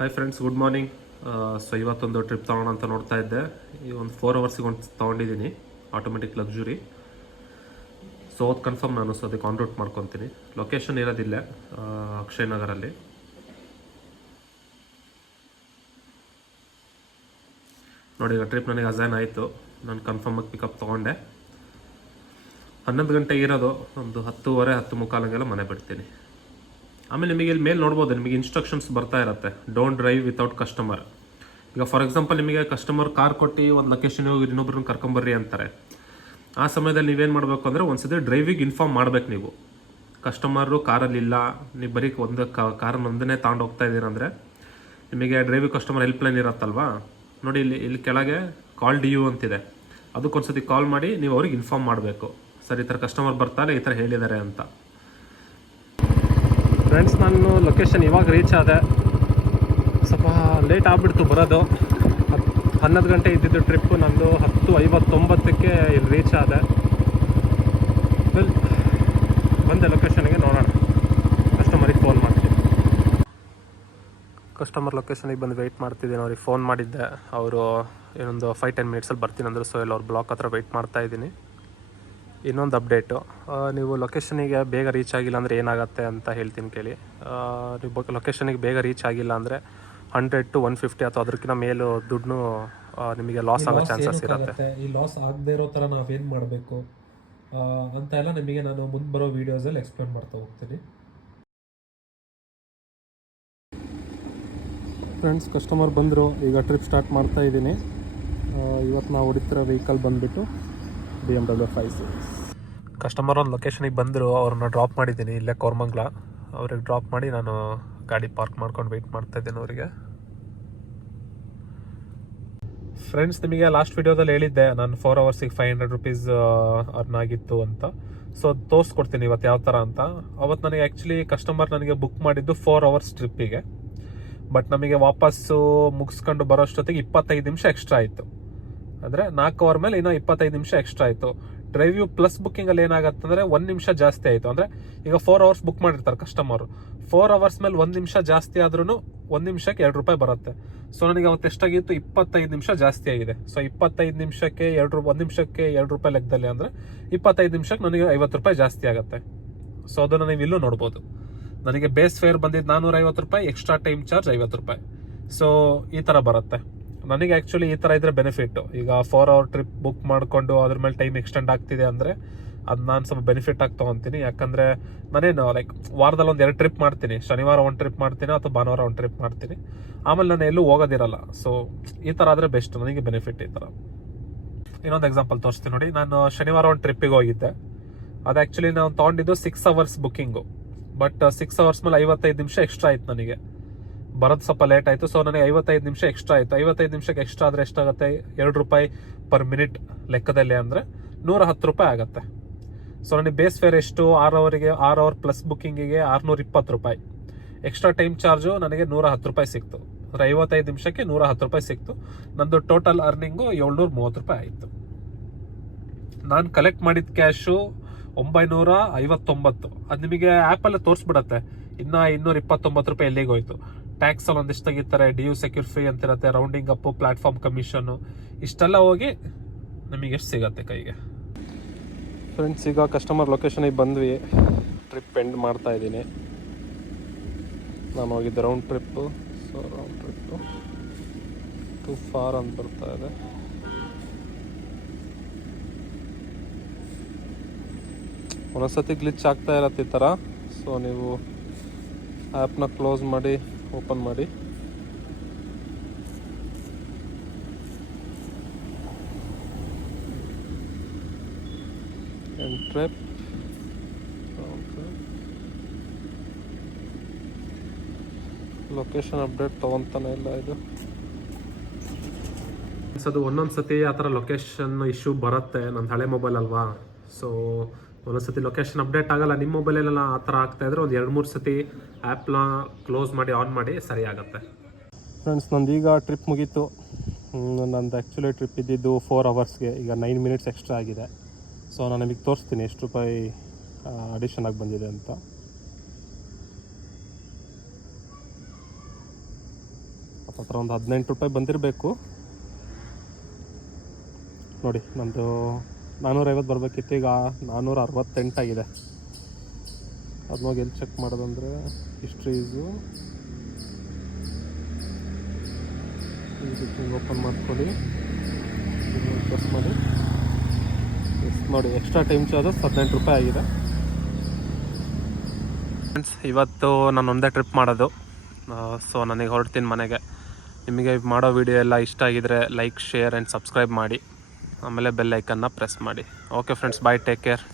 Hi friends, good morning. So ಇವತ್ತೊಂದು trip ತೊಗೊಳ್ಳೋಣ ಅಂತ ನೋಡ್ತಾ ಇದ್ದೆ. ಈ ಒಂದು 4 ಅವರ್ಸಿಗೆ ಒಂದು ತೊಗೊಂಡಿದ್ದೀನಿ ಆಟೋಮೆಟಿಕ್ ಲಕ್ಸುರಿ. ಸೊ ಅದು ಕನ್ಫರ್ಮ್ ನಾನು, ಸೊ ಅದಕ್ಕೆ ಆನ್ ರೂಟ್ ಮಾಡ್ಕೊತೀನಿ. ಲೊಕೇಶನ್ ಇರೋದಿಲ್ಲ, ಅಕ್ಷಯ್ ನಗರಲ್ಲಿ. ನೋಡಿ, ಈಗ ಟ್ರಿಪ್ ನನಗೆ ಅಸೈನ್ ಆಯಿತು. ನಾನು ಕನ್ಫರ್ಮಾಗಿ ಪಿಕಪ್ ತೊಗೊಂಡೆ. 11 ಗಂಟೆಗೆ ಇರೋದು, ಒಂದು 10:30 10:45 ಮನೆ ಬಿಡ್ತೀನಿ. ಆಮೇಲೆ ನಿಮಗೆ ಇಲ್ಲಿ ಮೇಲೆ ನೋಡ್ಬೋದು, ನಿಮಗೆ ಇನ್ಸ್ಟ್ರಕ್ಷನ್ಸ್ ಬರ್ತಾ ಇರುತ್ತೆ. Don't drive without customer. ಈಗ ಫಾರ್ ಎಕ್ಸಾಂಪಲ್, ನಿಮಗೆ ಕಸ್ಟಮರ್ ಕಾರ್ ಕೊಟ್ಟು ಒಂದು ಲೊಕೇಶನ್ ಹೋಗಿ ಇನ್ನೊಬ್ರನ್ನ ಕರ್ಕೊಂಬರ್ರಿ ಅಂತಾರೆ. ಆ ಸಮಯದಲ್ಲಿ ನೀವೇನು ಮಾಡಬೇಕು ಅಂದರೆ, ಒಂದ್ಸತಿ ಡ್ರೈವಿಗೆ ಇನ್ಫಾರ್ಮ್ ಮಾಡ್ಬೇಕು. ನೀವು ಕಸ್ಟಮರು ಕಾರಲ್ಲಿಲ್ಲ, ನೀವು ಬರೀ ಒಂದು ಕಾರನ್ನು ಒಂದನ್ನೇ ತಗೊಂಡು ಹೋಗ್ತಾ ಇದ್ದೀರಂದರೆ, ನಿಮಗೆ ಡ್ರೈವಿಂಗ್ ಕಸ್ಟಮರ್ ಹೆಲ್ಪ್ಲೈನ್ ಇರುತ್ತಲ್ವಾ, ನೋಡಿ ಇಲ್ಲಿ ಕೆಳಗೆ ಕಾಲ್ ಡಿ ಯು ಅಂತಿದೆ. ಅದಕ್ಕೊಂದ್ಸತಿ ಕಾಲ್ ಮಾಡಿ ನೀವು ಅವ್ರಿಗೆ ಇನ್ಫಾರ್ಮ್ ಮಾಡಬೇಕು, ಸರ್ ಈ ಥರ ಕಸ್ಟಮರ್ ಬರ್ತಾರೆ, ಈ ಥರ ಹೇಳಿದ್ದಾರೆ ಅಂತ. ಫ್ರೆಂಡ್ಸ್, ನಾನು ಲೊಕೇಶನ್ ಇವಾಗ ರೀಚ್ ಆದೆ. ಸ್ವಲ್ಪ ಲೇಟ್ ಆಗಿಬಿಡ್ತು ಬರೋದು. 11 ಗಂಟೆ ಇದ್ದಿದ್ದು ಟ್ರಿಪ್ಪು ನಂದು 10:59ಕ್ಕೆ ಇಲ್ಲಿ ರೀಚ್ ಆದೆ. ಬಂದೆ ಲೊಕೇಶನ್ಗೆ, ನೋಡೋಣ. ಕಸ್ಟಮರಿಗೆ ಫೋನ್ ಮಾಡ್ತೀನಿ. ಕಸ್ಟಮರ್ ಲೊಕೇಶನಿಗೆ ಬಂದು ವೆಯ್ಟ್ ಮಾಡ್ತಿದ್ದೀನಿ. ಅವ್ರಿಗೆ ಫೋನ್ ಮಾಡಿದ್ದೆ, ಅವರು ಇನ್ನೊಂದು 5-10 ಮಿನಿಟ್ಸಲ್ಲಿ ಬರ್ತೀನಿ ಅಂದರು. ಸೊ ಎಲ್ಲ ಅವ್ರ ಬ್ಲಾಕ್ ಹತ್ರ ವೆಯ್ಟ್ ಮಾಡ್ತಾಯಿದ್ದೀನಿ. ಇನ್ನೊಂದು ಅಪ್ಡೇಟು, ನೀವು ಲೊಕೇಶನಿಗೆ ಬೇಗ ರೀಚ್ ಆಗಿಲ್ಲ ಅಂದರೆ ಏನಾಗುತ್ತೆ ಅಂತ ಹೇಳ್ತೀನಿ ಕೇಳಿ. ನೀವು ಲೊಕೇಶನಿಗೆ ಬೇಗ ರೀಚ್ ಆಗಿಲ್ಲ ಅಂದರೆ 100 to 150 ಅಥವಾ ಅದಕ್ಕಿಂತ ಮೇಲೂ ದುಡ್ಡು ನಿಮಗೆ ಲಾಸ್ ಆಗೋ ಚಾನ್ಸಸ್ ಇರುತ್ತೆ. ಈ ಲಾಸ್ ಆಗದೆ ಇರೋ ಥರ ನಾವೇನು ಮಾಡಬೇಕು ಅಂತ ಎಲ್ಲ ನಿಮಗೆ ನಾನು ಮುಂದೆ ಬರೋ ವೀಡಿಯೋಸಲ್ಲಿ ಎಕ್ಸ್ಪ್ಲೇನ್ ಮಾಡ್ತಾ ಹೋಗ್ತೀನಿ. ಫ್ರೆಂಡ್ಸ್, ಕಸ್ಟಮರ್ ಬಂದರು. ಈಗ ಟ್ರಿಪ್ ಸ್ಟಾರ್ಟ್ ಮಾಡ್ತಾ ಇದ್ದೀನಿ. ಇವತ್ತು ನಾವು ಹೊಡಿತಿರೋ ವೆಹಿಕಲ್ ಬಂದುಬಿಟ್ಟು BMW 5 Series. ಕಸ್ಟಮರ್ ಒಂದು ಲೊಕೇಶನಿಗೆ ಬಂದರು, ಅವ್ರನ್ನ ಡ್ರಾಪ್ ಮಾಡಿದ್ದೀನಿ ಇಲ್ಲೇ ಕೋರಮಂಗಲ. ಅವ್ರಿಗೆ ಡ್ರಾಪ್ ಮಾಡಿ ನಾನು ಗಾಡಿ ಪಾರ್ಕ್ ಮಾಡ್ಕೊಂಡು ವೆಯ್ಟ್ ಮಾಡ್ತಾಯಿದ್ದೀನಿ ಅವರಿಗೆ. ಫ್ರೆಂಡ್ಸ್, ನಿಮಗೆ ಲಾಸ್ಟ್ ವಿಡಿಯೋದಲ್ಲಿ ಹೇಳಿದ್ದೆ ನಾನು 4 ಅವರ್ಸಿಗೆ 500 ರೂಪೀಸ್ ಅರ್ನ್ ಆಗಿತ್ತು ಅಂತ. ಸೊ ತೋರಿಸ್ಕೊಡ್ತೀನಿ ಇವತ್ತು ಯಾವ ಥರ ಅಂತ. ಅವತ್ತು ನನಗೆ ಆ್ಯಕ್ಚುಲಿ ಕಸ್ಟಮರ್ ನನಗೆ ಬುಕ್ ಮಾಡಿದ್ದು 4 ಅವರ್ಸ್ ಟ್ರಿಪ್ಪಿಗೆ. ಬಟ್ ನಮಗೆ ವಾಪಸ್ಸು ಮುಗಿಸ್ಕೊಂಡು ಬರೋಷ್ಟೊತ್ತಿಗೆ 25 ನಿಮಿಷ ಎಕ್ಸ್ಟ್ರಾ ಆಯಿತು. ಅಂದರೆ 4 ಅವರ್ ಮೇಲೆ ಇನ್ನೂ 25 ನಿಮಿಷ ಎಕ್ಸ್ಟ್ರಾ ಆಯಿತು. ಡ್ರೈವ್ಯೂ ಪ್ಲಸ್ ಬುಕ್ಕಿಂಗಲ್ಲಿ ಏನಾಗುತ್ತೆ ಅಂದರೆ 1 ನಿಮಿಷ ಜಾಸ್ತಿ ಆಯಿತು. ಅಂದರೆ ಈಗ 4 ಅವರ್ಸ್ ಬುಕ್ ಮಾಡಿರ್ತಾರೆ ಕಸ್ಟಮರು. 4 ಅವರ್ಸ್ ಮೇಲೆ 1 ನಿಮಿಷ ಜಾಸ್ತಿ ಆದ್ರೂ 1 ನಿಮಿಷಕ್ಕೆ 2 ರೂಪಾಯಿ ಬರುತ್ತೆ. ಸೊ ನನಗೆ ಅವತ್ತು ಎಷ್ಟಾಗಿತ್ತು, 25 ನಿಮಿಷ ಜಾಸ್ತಿ ಆಗಿದೆ. ಸೊ 25 ನಿಮಿಷಕ್ಕೆ 1 ನಿಮಿಷಕ್ಕೆ 2 ರೂಪಾಯಿ ಲೆಕ್ಕದಲ್ಲಿ ಅಂದರೆ 25 ನಿಮಿಷಕ್ಕೆ ನನಗೆ 50 ರೂಪಾಯಿ ಜಾಸ್ತಿ ಆಗುತ್ತೆ. ಸೊ ಅದನ್ನು ನೀವು ಇಲ್ಲೂ ನೋಡ್ಬೋದು. ನನಗೆ ಬೇಸ್ ಫೇರ್ ಬಂದಿದ್ದು 450 ರೂಪಾಯಿ, ಎಕ್ಸ್ಟ್ರಾ ಟೈಮ್ ಚಾರ್ಜ್ 50 ರೂಪಾಯಿ. ಸೊ ಈ ಥರ ಬರುತ್ತೆ. ನನಗೆ ಆ್ಯಕ್ಚುಲಿ ಈ ಥರ ಇದ್ರೆ ಬೆನಿಫಿಟ್ಟು. ಈಗ 4 ಅವರ್ ಟ್ರಿಪ್ ಬುಕ್ ಮಾಡಿಕೊಂಡು ಅದ್ರ ಮೇಲೆ ಟೈಮ್ ಎಕ್ಸ್ಟೆಂಡ್ ಆಗ್ತಿದೆ ಅಂದರೆ ಅದು ನಾನು ಸ್ವಲ್ಪ ಬೆನಿಫಿಟ್ ಆಗಿ ತೊಗೊತೀನಿ. ಯಾಕಂದರೆ ನಾನೇನು ವಾರದಲ್ಲಿ 1-2 ಟ್ರಿಪ್ ಮಾಡ್ತೀನಿ. ಶನಿವಾರ 1 ಟ್ರಿಪ್ ಮಾಡ್ತೀನಿ ಅಥವಾ ಭಾನುವಾರ 1 ಟ್ರಿಪ್ ಮಾಡ್ತೀನಿ. ಆಮೇಲೆ ನಾನು ಎಲ್ಲೂ ಹೋಗೋದಿರಲ್ಲ. ಸೊ ಈ ಥರ ಆದರೆ ಬೆಸ್ಟ್, ನನಗೆ ಬೆನಿಫಿಟ್ ಈ ಥರ. ಇನ್ನೊಂದು ಎಕ್ಸಾಂಪಲ್ ತೋರಿಸ್ತೀನಿ ನೋಡಿ. ನಾನು ಶನಿವಾರ 1 ಟ್ರಿಪ್ಪಿಗೆ ಹೋಗಿದ್ದೆ. ಅದು ಆ್ಯಕ್ಚುಲಿ ನಾನು ತೊಗೊಂಡಿದ್ದು 6 ಅವರ್ಸ್ ಬುಕ್ಕಿಂಗು. ಬಟ್ 6 ಅವರ್ಸ್ ಮೇಲೆ 55 ನಿಮಿಷ ಎಕ್ಸ್ಟ್ರಾ ಆಯಿತು. ನನಗೆ ಬರೋದು ಸ್ವಲ್ಪ ಲೇಟ್ ಆಯಿತು. ಸೊ ನನಗೆ 55 ನಿಮಿಷ ಎಕ್ಸ್ಟ್ರಾ ಆಯಿತು. 55 ನಿಮಿಷಕ್ಕೆ ಎಕ್ಸ್ಟ್ರಾ ಆದರೆ ಎಷ್ಟಾಗುತ್ತೆ, 2 ರೂಪಾಯಿ ಪರ್ ಮಿನಿಟ್ ಲೆಕ್ಕದಲ್ಲಿ ಅಂದರೆ 110 ರೂಪಾಯಿ ಆಗುತ್ತೆ. ಸೊ ನನಗೆ ಬೇಸ್ ಫೇರ್ ಎಷ್ಟು, 6 ಅವರ್ ಪ್ಲಸ್ ಬುಕ್ಕಿಂಗಿಗೆ 620 ರೂಪಾಯಿ. ಎಕ್ಸ್ಟ್ರಾ ಟೈಮ್ ಚಾರ್ಜು ನನಗೆ 110 ರೂಪಾಯಿ ಸಿಕ್ತು. ಅಂದರೆ 55 ನಿಮಿಷಕ್ಕೆ 110 ರೂಪಾಯಿ ಸಿಕ್ತು. ನಂದು ಟೋಟಲ್ ಅರ್ನಿಂಗು 730 ರೂಪಾಯಿ ಆಯಿತು. ನಾನು ಕಲೆಕ್ಟ್ ಮಾಡಿದ ಕ್ಯಾಶು 959. ಅದು ನಿಮಗೆ ಆ್ಯಪಲ್ಲೇ ತೋರಿಸ್ಬಿಡತ್ತೆ. ಇನ್ನು 229 ರೂಪಾಯಿ ಎಲ್ಲಿಗೆ ಹೋಯ್ತು. ಟ್ಯಾಕ್ಸಲ್ಲಿ ಒಂದಿಷ್ಟು ತೆಗಿತಾರೆ, ಡಿಯು ಸೆಕ್ಯೂರ್ ಫ್ರೀ ಅಂತಿರುತ್ತೆ, ರೌಂಡಿಂಗ್ ಅಪ್ಪು, ಪ್ಲಾಟ್ಫಾರ್ಮ್ ಕಮಿಷನ್ನು, ಇಷ್ಟೆಲ್ಲ ಹೋಗಿ ನಮಗೆ ಎಷ್ಟು ಸಿಗತ್ತೆ ಕೈಗೆ. ಫ್ರೆಂಡ್ಸ್, ಈಗ ಕಸ್ಟಮರ್ ಲೊಕೇಶನಿಗೆ ಬಂದ್ವಿ. ಟ್ರಿಪ್ ಎಂಡ್ ಮಾಡ್ತಾ ಇದ್ದೀನಿ. ನಾನು ಹೋಗಿದ್ದೆ round trip. So round trip two four ಅಂತ ಬರ್ತಾ ಇದೆ. ಒಂದೊಂದ್ಸತಿ ಗ್ಲಿಚ್ ಆಗ್ತಾ ಇರತ್ತೆ ಈ ಥರ. ಸೊ ನೀವು ಆ್ಯಪ್ನ ಕ್ಲೋಸ್ ಮಾಡಿ ಓಪನ್ ಮಾಡಿ. ಟ್ರಿಪ್ ಲೊಕೇಶನ್ ಅಪ್ಡೇಟ್ ತೊಗೊತಾನೆ ಇಲ್ಲ ಇದು. ಅದು ಒಂದೊಂದು ಸತಿ ಆ ಥರ ಲೊಕೇಶನ್ ಇಶ್ಯೂ ಬರುತ್ತೆ. ನನ್ನ ಹಳೆ ಮೊಬೈಲ್ ಅಲ್ವಾ. ಸೊ ಒಂದೊಂದು ಸತಿ ಲೊಕೇಶನ್ ಅಪ್ಡೇಟ್ ಆಗಲ್ಲ. ನಿಮ್ಮ ಮೊಬೈಲೆಲ್ಲ ಆ ಥರ ಆಗ್ತಾಯಿದ್ರೆ ಒಂದು 2-3 ಸತಿ ಆ್ಯಪ್ನ ಕ್ಲೋಸ್ ಮಾಡಿ ಆನ್ ಮಾಡಿ ಸರಿ ಆಗುತ್ತೆ. ಫ್ರೆಂಡ್ಸ್, ನಂದು ಈಗ ಟ್ರಿಪ್ ಮುಗೀತು. ನಂದು ಆ್ಯಕ್ಚುಲಿ ಟ್ರಿಪ್ ಇದ್ದಿದ್ದು 4 ಅವರ್ಸ್ಗೆ. ಈಗ 9 ಮಿನಿಟ್ಸ್ ಎಕ್ಸ್ಟ್ರಾ ಆಗಿದೆ. ಸೊ ನಾನು ನಿಮಗೆ ತೋರಿಸ್ತೀನಿ ಎಷ್ಟು ರೂಪಾಯಿ ಅಡಿಷನ್ ಆಗಿ ಬಂದಿದೆ ಅಂತ. ಹತ್ರ ಒಂದು 18 ರೂಪಾಯಿ ಬಂದಿರಬೇಕು ನೋಡಿ. ನಂದು 450 ಬರಬೇಕಿತ್ತು, ಈಗ 468 ಆಗಿದೆ. ಅದನ್ನ ಎಲ್ಲಿ ಚೆಕ್ ಮಾಡೋದಂದರೆ ಹಿಸ್ಟ್ರೀಸು ಇದಕ್ಕೆ ಓಪನ್ ಮಾಡ್ಕೊಳ್ಳಿ, ಪ್ರೆಸ್ ಮಾಡಿ. ನೋಡಿ ಎಕ್ಸ್ಟ್ರಾ ಟೈಮ್ ಚಾರ್ಜಸ್ 18 ರೂಪಾಯಿ ಆಗಿದೆ. ಫ್ರೆಂಡ್ಸ್, ಇವತ್ತು ನಾನು ಒಂದೇ ಟ್ರಿಪ್ ಮಾಡೋದು. ಸೊ ನನಗೆ ಹೊರಡ್ತೀನಿ ಮನೆಗೆ. ನಿಮಗೆ ಮಾಡೋ ವಿಡಿಯೋ ಎಲ್ಲ ಇಷ್ಟ ಆಗಿದರೆ ಲೈಕ್, ಶೇರ್ ಆ್ಯಂಡ್ ಸಬ್ಸ್ಕ್ರೈಬ್ ಮಾಡಿ. ಆಮೇಲೆ ಬೆಲ್ ಐಕನ್ನ ಪ್ರೆಸ್ ಮಾಡಿ. ಓಕೆ ಫ್ರೆಂಡ್ಸ್, ಬಾಯ್, ಟೇಕ್ ಕೇರ್.